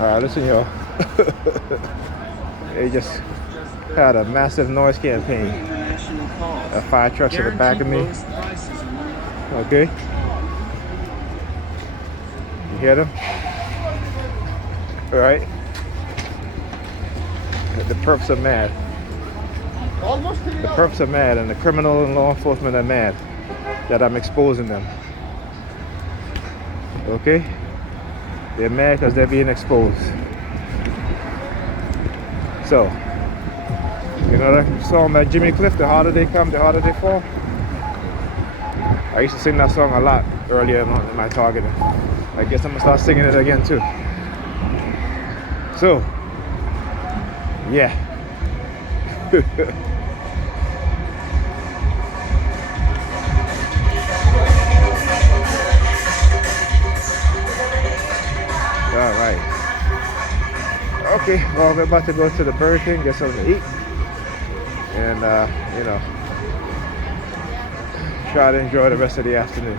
Listen, y'all. They just had a massive noise campaign. Fire trucks at the back of me. Okay. You hear them? All right. The perps are mad. The perps are mad, and the criminal and law enforcement are mad that I'm exposing them. Okay? They're mad because they're being exposed. So, you know that song by Jimmy Cliff, The Harder They Come, The Harder They Fall? I used to sing that song a lot earlier in my targeting. I guess I'm gonna start singing it again too. So, yeah. All right. Okay, well, we're about to go to the Burger King, get something to eat, and you know, try to enjoy the rest of the afternoon.